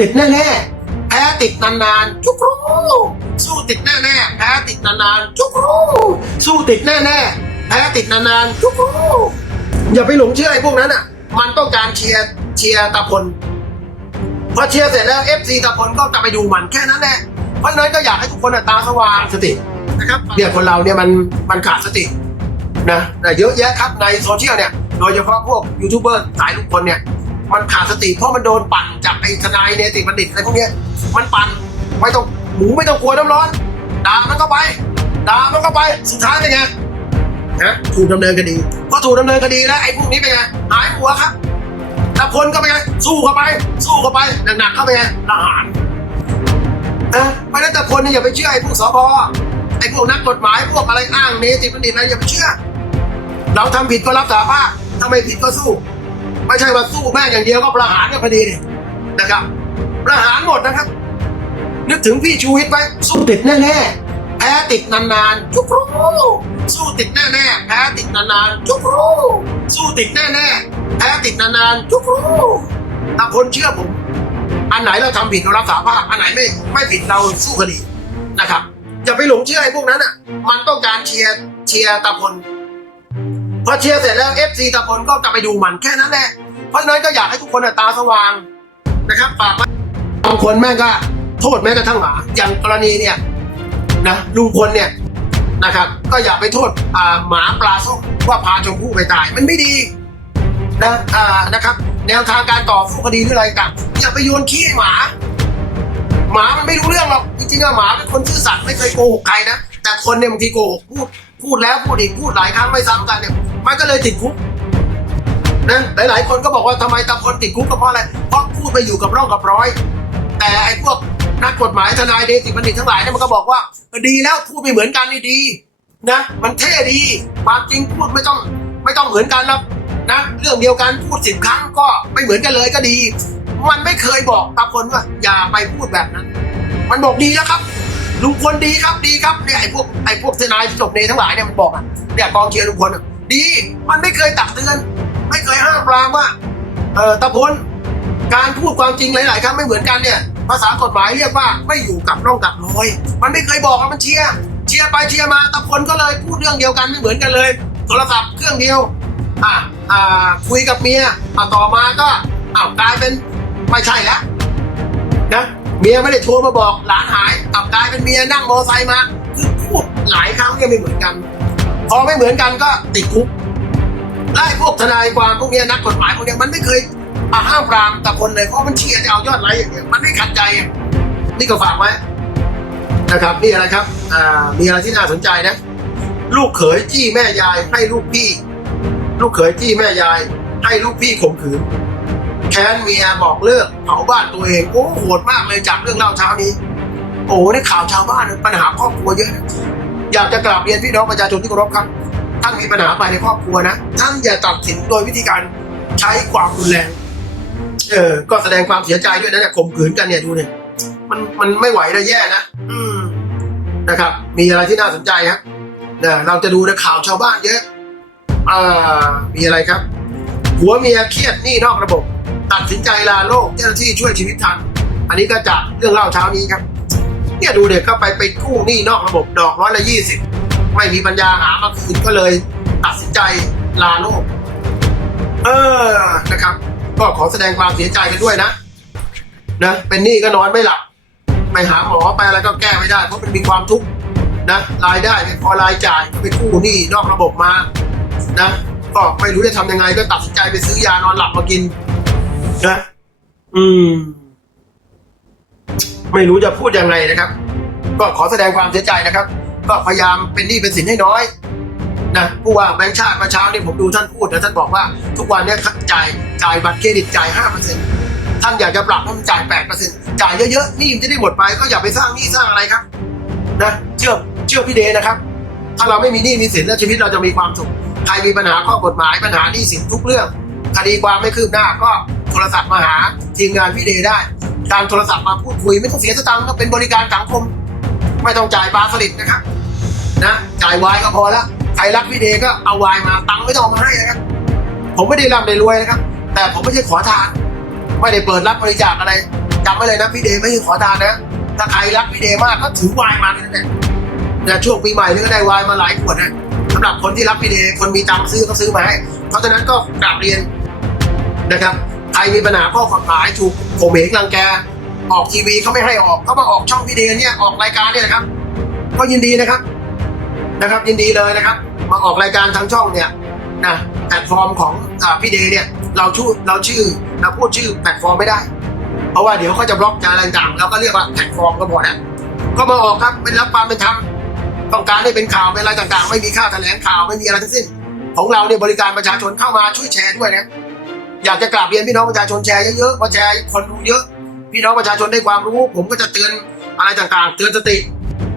ติดแน่ๆแพ้ติดนานๆจุกรูสู้ติดแน่ๆแพ้ติดนานๆจุกรูสู้ติดแน่ๆแพ้ติดนานๆจุกรูอย่าไปหลงเชื่อไอ้พวกนั้นอะ มันต้องการเชียร์เชียร์ตาพลพอเชียร์เสร็จแล้วเอฟซีตาพลก็จะไปดูมันแค่นั้นแหละเพราะนั้นก็อยากให้ทุกคนอะตาสว่างสตินะครับเนี่ยคนเราเนี่ยมันมันขาดสตินะนะเยอะแยะครับในโซเชียลเนี่ยโดยเฉพาะพวกยูทูบเบอร์สายลุกคนเนี่ย มันขาดสติเพราะมันโดนปั่นจากไอ้ทนายเนติบัณฑิตอะไรพวกเนี้ยมันปั่นไม่ต้องหมูไม่ต้องกลัวน้ำร้อนด่ามันก็ไปด่ามันก็ไปสุดท้ายเป็นไงนะถูกดำเนินคดีพอถูกดำเนินคดีแล้วไอ้พวกนี้เป็นไงหายหัวครับแต่พลก็เป็นไงสู้เข้าไป สู้เข้าไปหนักๆเข้าไปไงทหารนะเพราะนั้นแต่คนเนี่ยอย่าไปเชื่อไอ้พวกสพไอ้พวกนักกฎหมายพวกอะไรอ้างเนติบัณฑิตอะไรอย่าไปเชื่อ เราทำผิดก็รับสารภาพถ้าไม่ผิดก็สู้ ไม่ใช่ว่าสู้แม่งอย่างเดียวก็ประหารกันพอดีนี่นะครับ ประหารหมดนะครับ นึกถึงพี่ชูวิทย์ไปสู้ติดแน่ๆแพ้ติดนานๆจุกรูสู้ติดแน่ๆแพ้ติดนานๆจุกรูสู้ติดแน่ๆแพ้ติดนานๆจุกรูถ้าคนเชื่อผม อันไหนเราทำผิดเรารับสารภาพอันไหนไม่ไม่ผิดเราสู้คดีนะครับอย่าไปหลงเชื่อไอ้พวกนั้นอะ มันต้องการเชียร์เชียร์ตาพลพอเชียร์เสร็จแล้วเอฟซีตะพลก็จะไปดูมันแค่นั้นแหละ ราะฉะนั้นก็อยากให้ทุกคนอะตาสว่างนะครับฝากไว้บางคนแม่งก็โทษแม้กระทั่งหมาอย่างกรณีเนี่ยนะลุงพลเนี่ยนะครับ ก็อย่าไปโทษอ่าหมาปลาส้มว่าพาชมพู่ไปตาย มันไม่ดีนะอ่านะครับ แนวทางการต่อสู้คดีหรืออะไรกันอย่าไปโยนขี้ให้หมา หมามันไม่รู้เรื่องหรอกจริงๆอะหมาเป็นคนซื่อสัตย์ไม่เคยโกหกใครนะแต่คนเนี่ยบางทีโกหกพูดพูดแล้วพูดอีกพูดหลายครั้งไม่ซ้ำกันเนี่ยมันก็เลยติดคุก นะหลาย ๆ คนก็บอกว่าทำไมตาพลติดคุกก็เพราะอะไรเพราะพูดไปอยู่กับร่องกับร้อย แต่ไอ้พวกนักกฎหมายทนายเดติบัณฑิตทั้งหลายเนี่ยมันก็บอกว่าดีแล้วพูดไม่เหมือนกันนี่ดีนะมันเท่ดีความจริงพูดไม่ต้องไม่ต้องเหมือนกันแล้วนะเรื่องเดียวกันพูดสิบครั้งก็ไม่เหมือนกันเลยก็ดี มันไม่เคยบอกตาพลว่าอย่าไปพูดแบบนั้น มันบอกดีแล้วครับลุงพลดีครับดีครับเนี่ยไอ้พวกไอ้พวกทนายที่จบเนทั้งหลายเนี่ยมันบอกอะเนี่ยกองเชียร์ลุงพลดี มันไม่เคยตักเตือน ไม่เคยห้ามปรามว่าเออตาพลการพูดความจริงหลาย ๆ ครั้งไม่เหมือนกันเนี่ยภาษากฎหมายเรียกว่าไม่อยู่กับร่องกับรอย มันไม่เคยบอกมันเชียร์เชียร์ไปเชียร์มาตาพลก็เลยพูดเรื่องเดียวกันไม่เหมือนกันเลยโทรศัพท์เครื่องเดียวอ่าอ่าคุยกับเมียอ่าต่อมาก็อ้าวกลายเป็นไม่ใช่แล้วนะเมียไม่ได้โทรมาบอกหลานหายกลับกลายเป็นเมียนั่งมอไซค์มาคือพูดหลายครั้งเนี่ยไม่เหมือนกัน พอไม่เหมือนกันก็ติดคุก ไล่พวกทนายความพวกเนี้ยนักกฎหมายพวกเนี้ยมันไม่เคยอาห้ามปรามแต่คนเลยเพราะมันเชียร์จะเอายอดไลค์อย่างเดียวมันไม่ขัดใจ นี่ก็ฝากไว้นะครับนี่อะไรครับอ่ามีอะไรที่น่าสนใจนะ ลูกเขยจี้แม่ยายให้ลูกพี่ ลูกเขยจี้แม่ยาย ให้ลูกพี่ข่มขืนแค้นเมียบอกเลิกเผาบ้านตัวเองโอ้โหดมากเลยจากเรื่องเล่าเช้านี้ โอ้ในข่าวชาวบ้านปัญหาครอบครัวเยอะนะอยากจะกราบเรียนพี่น้องประชาชนที่เคารพครับ ท่านมีปัญหาภายในครอบครัวนะท่านอย่าตัดสินโดยวิธีการใช้ความรุนแรง เออ ก็แสดงความเสียใจด้วยนะเนี่ยข่มขืนกันเนี่ยดูเนี่ยมันมันไม่ไหวเลยแย่นะอืมนะครับ มีอะไรที่น่าสนใจครับเนี่ยเราจะดูในข่าวชาวบ้านเยอะอ่ามีอะไรครับหัวเมียเครียดหนี้นอกระบบ ตัดสินใจลาโลกเจ้าหน้าที่ช่วยชีวิตทัน อันนี้ก็จากเรื่องเล่าเช้านี้ครับ เนี่ยดูเด็กก็ไปไปกู้หนี้นอกระบบดอกร้อยละยี่สิบ ไม่มีปัญญาหามาคืนก็เลยตัดสินใจลาโลก เออนะครับ ก็ขอแสดงความเสียใจกันด้วยนะนะเป็นหนี้ก็นอนไม่หลับไปหาหมอไปอะไรก็แก้ไม่ได้ เพราะมันมีความทุกข์นะรายได้ไม่พอรายจ่ายก็ไปกู้หนี้นอกระบบมานะก็ไม่รู้จะทำยังไงก็ตัดสินใจไปซื้อยานอนหลับมากินนะอืม ไม่รู้จะพูดยังไงนะครับ ก็ขอแสดงความเสียใจนะครับ ก็พยายามเป็นหนี้เป็นสินให้น้อยนะผู้ว่าแบงค์ชาติเมื่อเช้านี่ผมดูท่านพูดนะท่านบอกว่าทุกวันเนี้จ่ายจ่ายบัตรเครดิตจ่ายห้าเปอร์เซ็นท่านอยากจะปรับให้มันจ่ายแปดเปอร์เซ็นจ่ายเยอะๆหนี่มันจะได้หมดไปก็อย่าไปสร้างหนี้สร้างอะไรครับนะเชื่อเชื่อพี่เดนะครับ ถ้าเราไม่มีหนี้มีสินแล้วชีวิตเราจะมีความสุขใครมีปัญหาข้อกฎหมายปัญหาหนี้สินทุกเรื่องคดีความไม่คืบหน้าก็โทรศัพท์มาหาทีมงานพี่เดได้ การโทรศัพท์มาพูดคุยไม่ต้องเสียสตังค์ก็เป็นบริการสังคม ไม่ต้องจ่ายปลาสลิดนะครับ นะจ่ายวายก็พอแล้วใครรักพี่เดก็เอาวายมาตังค์ไม่ต้องมาให้นะครับ ผมไม่ได้ร่ำได้รวยนะครับ แต่ผมไม่ใช่ขอทาน ไม่ได้เปิดรับบริจาคอะไรจำไว้เลยนะพี่เดไม่ใช่ขอทานนะ ถ้าใครรักพี่เดมากก็ถือวน์มาเลยนะเนี่ยช่วงปีใหม่นี่ก็ได้วน์มาหลายขวดนะสำหรับคนที่รักพี่เดคนมีตังค์ซื้อก็ซื้อมาให้เพราะฉะนั้นก็กราบเรียนนะครับใครมีปัญหาข้อกฎหมายถูกโขมเหงรังแกออกทีวีเขาไม่ให้ออกเขามาออกช่องพี่เดเนี่ยออกรายการเนี่ยนะครับ ก็ยินดีนะครับ นะครับยินดีเลยนะครับ มาออกรายการทางช่องเนี่ยนะแพลตฟอร์มของอพี่เดย์เนี่ยเราชื่อเราชื่อเราพูดชื่อแพลตฟอร์มไม่ได้ เพราะว่าเดี๋ยวเขาจะบล็อกจะอะไรต่างๆเราก็เรียกว่าแพลตฟอร์มก็พอนะก็มาออกครับเป็นรับความเป็นธรรมต้องการให้เป็นข่าวเป็นอะไรต่างๆ ไม่มีค่าแถลงข่าวไม่มีอะไรทั้งสิ้น ของเราเนี่ยบริการประชาชนเข้ามาช่วยแชร์ด้วยนะอยากจะกราบเรียนพี่น้องประชาชนแชร์เยอะๆเพราแชร์คนดูเยอะ พี่น้องประชาชนได้ความรู้ ผมก็จะเตือนอะไรต่างๆ เตือนสติ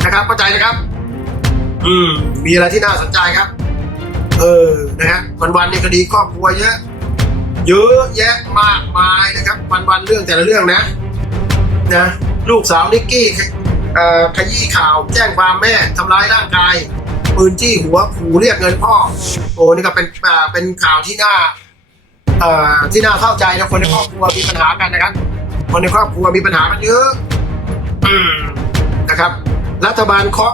นะครับเข้าใจนะครับ อืมมีอะไรที่น่าสนใจครับ เออนะฮะวันๆนี่คดีครอบครัวเยอะ เยอะแยะมากมายนะครับ วันๆเรื่องแต่ละเรื่องนะ นะ ลูกสาวนิกกี้ขยี้ข่าวแจ้งความแม่ทำร้ายร่างกายปืนจี้หัวขู่เรียกเงินพ่อ โอ้นี่ก็เป็นเป็นข่าวที่น่าที่น่าเศร้าใจนะคนในครอบครัวมีปัญหากันนะครับ คนในครอบครัวมีปัญหากันเยอะอนะครับ รัฐบาลเคาะ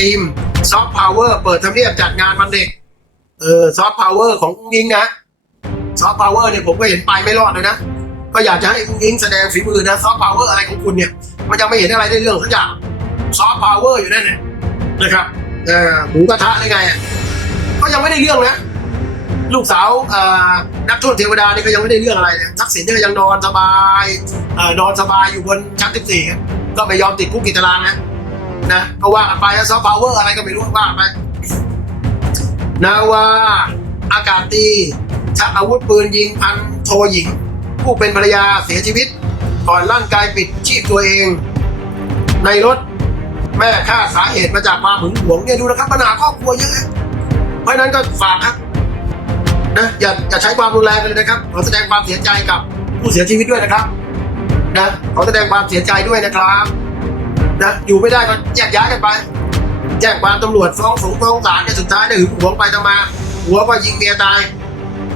ทีม ซอฟต์พาวเวอร์เปิดทำเนียบจัดงานวันเด็ก เออซอฟต์พาวเวอร์ของอุ้งยิงนะซอฟต์พาวเวอร์เนี่ยผมก็เห็นไปไม่รอดเลยนะก็อยากจะให้อุ้งยิงแสดงฝีมือนะซอฟต์พาวเวอร์อะไรของคุณเนี่ยมันยังไม่เห็นอะไรได้เรื่องสักอย่างซอฟต์พาวเวอร์อยู่นั่นแหละนะครับเออหมูกระทะได้ไงอะก็ยังไม่ได้เรื่องนะลูกสาวนักโทษเทวดานี่ก็ยังไม่ได้เรื่องอะไรเลยทักษิณเนี่ยยังนอนสบายอนอนสบายอยู่บนชั้น14ก็ไม่ยอมติดคุกกิจตารางนะ นะ ก็ว่ากันไปซอฟต์พาวเวอร์อะไรก็ไม่รู้ว่าไปนาวาอากาศตีชักอาวุธปืนยิงพันโทหญิง ผู้เป็นภรรยาเสียชีวิต ก่อนร่างกายปิดชีพตัวเอง ในรถ แม่คาดสาเหตุมาจากความหึงหวงเนี่ยดูนะครับปัญหาครอบครัวเยอะเพราะนั้นก็ฝากครับนะอย่าอย่าใช้ความรุนแรงเลยนะครับขอแสดงความเสียใจกับผู้เสียชีวิตด้วยนะครับนะขอแสดงความเสียใจด้วยนะครับ นะอยู่ไม่ได้ก็แยกย้ายกันไป แจ้งความตำรวจฟ้องสงฟ้องศาลเนี่ยสุดท้ายเนี่ยหึงหวงไปทำมาหัวก็ยิงเมียตาย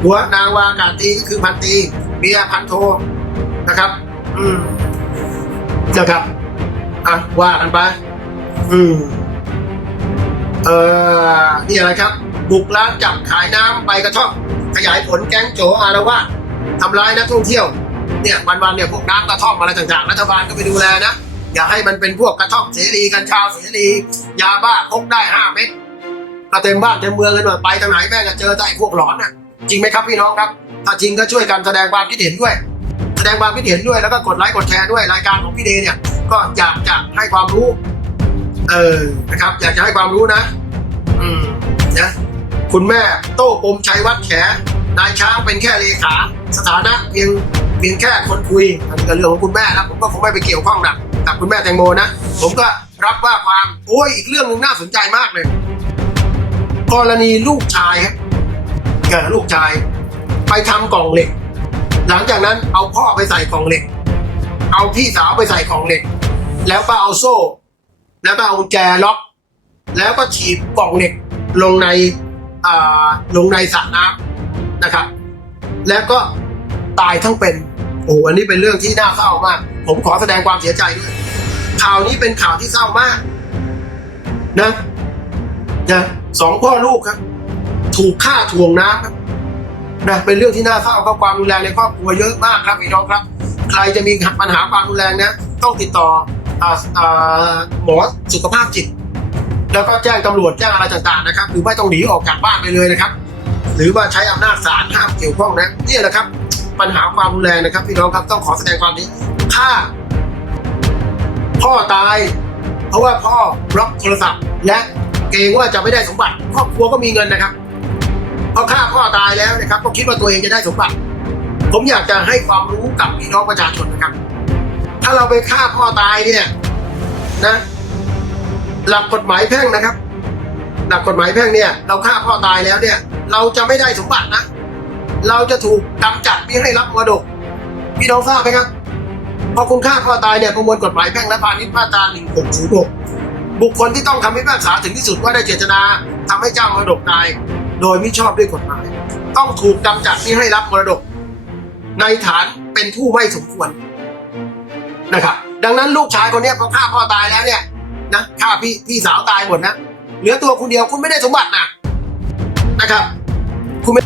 หัวนางวากาตีก็คือพันตีเมียพันโทนะครับ อืมนะครับอะว่ากันไป อืมเอ่อนี่อะไรครับ บุกร้านจับขายน้ำใบกระท่อมขยายผลแก๊งโจอาละวาทำร้ายนักท่องเที่ยว เนี่ยวันๆเนี่ยพวกน้ำกระท่อมอะไรต่างๆรัฐบาลก็ไปดูแลนะ อย่าให้มันเป็นพวกกระท่อมเสรีกัญชาเสรียาบ้าพกได้ห้าเม็ดก็เต็มบ้านเต็มเมืองกันหมดไปทางไหนแม่งก็เจอแต่ไอ้พวกหลอนน่ะ จริงไหมครับพี่น้องครับ ถ้าจริงก็ช่วยกันแสดงความคิดเห็นด้วย แสดงความคิดเห็นด้วยแล้วก็กดไลค์กดแชร์ด้วยรายการของพี่เดเนี่ย ก็อยากจะให้ความรู้ เออนะครับ อยากจะให้ความรู้นะ อืมนะคุณแม่โต้ปมชัยวัฒน์แขนายช้างเป็นแค่เลขา สถานะเพียงเพียงแค่คนคุยอันนี้ก็เรื่องของคุณแม่นะผมก็คงไม่ไปเกี่ยวข้องนะ กับคุณแม่แตงโมนะ ผมก็รับว่าความโอ้ยอีกเรื่องหนึงน่าสนใจมากเลย กรณีลูกชายครับเกิดลูกชาย ไปทำกล่องเหล็ก หลังจากนั้นเอาพ่อไปใส่กล่องเหล็ก เอาพี่สาวไปใส่กล่องเหล็ก แล้วก็เอาโซ่ แล้วก็เอาแจล็อก แล้วก็ฉีบกล่องเหล็กลงในอ่าลงในสระน้ำนะครับ แล้วก็ตายทั้งเป็นโอ้โหอันนี้เป็นเรื่องที่น่าเศร้ามาก ผมขอแสดงความเสียใจด้วยข่าวนี้เป็นข่าวที่เศร้ามาก นะนะสองพ่อลูกครับ ถูกฆ่าถ่วงน้ำครับนะเป็นเรื่องที่น่าเศร้าครับความรุนแรงในครอบครัวเยอะมากครับพี่น้องครับ ใครจะมีปัญหาความรุนแรงนะต้องติดต่ออ่าอ่าหมอสุขภาพจิต แล้วก็แจ้งตำรวจแจ้งอะไรต่างๆนะครับ หรือไม่ต้องหนีออกจากบ้านไปเลยนะครับ หรือว่าใช้อำนาจศาลห้ามเกี่ยวข้องนะนี่แหละครับ ปัญหาความรุนแรงนะครับ พี่น้องครับต้องขอแสดงความ ดีถ้าพ่อตาย เพราะว่าพ่อบล็อกโทรศัพท์ และเกรงว่าจะไม่ได้สมบัติครอบครัวก็มีเงินนะครับพอฆ่าพ่อตายแล้วนะครับ ก็คิดว่าตัวเองจะได้สมบัติ ผมอยากจะให้ความรู้กับพี่น้องประชาชนนะครับ ถ้าเราไปฆ่าพ่อตายเนี่ยนะ หลักกฎหมายแพ่งนะครับ หลักกฎหมายแพ่งเนี่ย เราฆ่าพ่อตายแล้วเนี่ย เราจะไม่ได้สมบัตินะ เราจะถูกกำจัดไม่ให้รับมรดกพี่น้องทราบไหมครับ พอคุณฆ่าพ่อตายเนี่ยประมวลกฎหมายแพ่งและพาณิชย์มาตรา1606 บุคคลที่ต้องคำพิพากษาถึงที่สุดว่าได้เจตนาทำให้เจ้ามรดกตาย โดยมิชอบด้วยกฎหมาย ต้องถูกกำจัดไม่ให้รับมรดก ในฐานเป็นผู้ไม่สมควรนะครับดังนั้นลูกชายคนเนี้ยพอฆ่าพ่อตายแล้วเนี่ยนะฆ่าพี่พี่สาวตายหมดนะเหลือตัวคนเดียวคุณไม่ได้สมบัตินะนะครับ คุณไม่